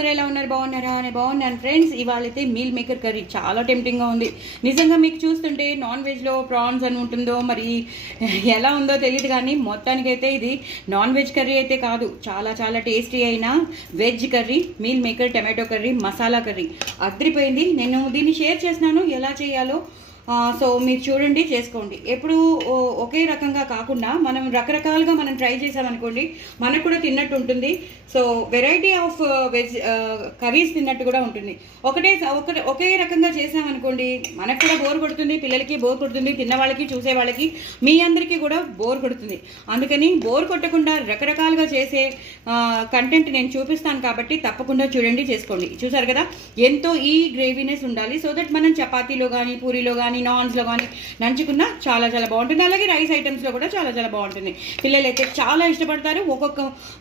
అందరూ ఎలా ఉన్నారు? బాగున్నారా? నేను బాగున్నాను ఫ్రెండ్స్. ఇవాళైతే మీల్ మేకర్ కర్రీ చాలా టెంప్టింగ్గా ఉంది నిజంగా. మీకు చూస్తుంటే నాన్ వెజ్లో ప్రాన్స్ అని ఉంటుందో మరి ఎలా ఉందో తెలియదు, కానీ మొత్తానికైతే ఇది నాన్ వెజ్ కర్రీ అయితే కాదు, చాలా చాలా టేస్టీ అయిన veg curry, meal maker tomato curry, masala curry అదిరిపోయింది. నేను దీన్ని షేర్ చేస్తున్నాను ఎలా చేయాలో. సో మీరు చూడండి, చేసుకోండి. ఎప్పుడు ఒకే రకంగా కాకుండా మనం రకరకాలుగా మనం ట్రై చేసామనుకోండి, మనకు కూడా తిన్నట్టు ఉంటుంది. So variety of veg curries తిన్నట్టు కూడా ఉంటుంది. ఒకే రకంగా చేసామనుకోండి, మనకు కూడా బోర్ కొడుతుంది, పిల్లలకి బోర్ కొడుతుంది, తిన్న వాళ్ళకి చూసే వాళ్ళకి మీ అందరికీ కూడా బోర్ కొడుతుంది. అందుకని బోర్ కొట్టకుండా రకరకాలుగా చేసే కంటెంట్ నేను చూపిస్తాను కాబట్టి తప్పకుండా చూడండి, చేసుకోండి. చూసారు కదా, ఎంతో ఈ గ్రేవీనెస్ ఉండాలి. సో దట్ మనం చపాతీలో కానీ, పూరీలో కానీ, నాన్స్లో కానీ నంచుకున్నా చాలా చాలా బాగుంటుంది. అలాగే రైస్ ఐటమ్స్లో కూడా చాలా చాలా బాగుంటుంది. పిల్లలు అయితే చాలా ఇష్టపడతారు.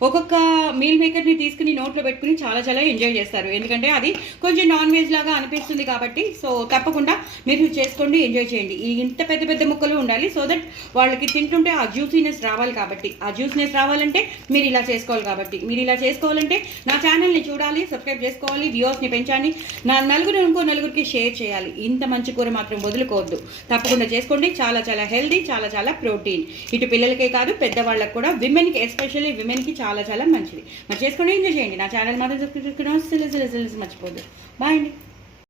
ఒక్కొక్క మీల్ మేకర్ని తీసుకుని నోట్లో పెట్టుకుని చాలా చాలా ఎంజాయ్ చేస్తారు, ఎందుకంటే అది కొంచెం నాన్ వెజ్ లాగా అనిపిస్తుంది కాబట్టి. సో తప్పకుండా మీరు చేసుకోండి, ఎంజాయ్ చేయండి. ఇంత పెద్ద పెద్ద ముక్కలు ఉండాలి, సో దట్ వాళ్ళకి తింటుంటే ఆ జ్యూసీనెస్ రావాలి. కాబట్టి ఆ జ్యూసీనెస్ రావాలంటే మీరు ఇలా చేసుకోవాలి. కాబట్టి మీరు ఇలా చేసుకోవాలంటే నా ఛానల్ని చూడాలి, సబ్స్క్రైబ్ చేసుకోవాలి, వ్యూవర్స్ని పెంచాలి, ఇంకో నలుగురికి షేర్ చేయాలి. ఇంత మంచి కూర మాత్రం వదులుకోవద్దు, తప్పకుండా చేసుకోండి. చాలా చాలా హెల్దీ, చాలా చాలా ప్రోటీన్. ఇటు పిల్లలకే కాదు పెద్దవాళ్ళకి కూడా, విమెన్కి ఎస్పెషల్లీ విమెన్కి చాలా చాలా మంచిది. మరి చేసుకోండి, ఎంజాయ్ చేయండి. నా ఛానల్ మాత్రం సబ్స్క్రైబ్ చేసుకోవడం మర్చిపోద్దు. బాయ్ అండి.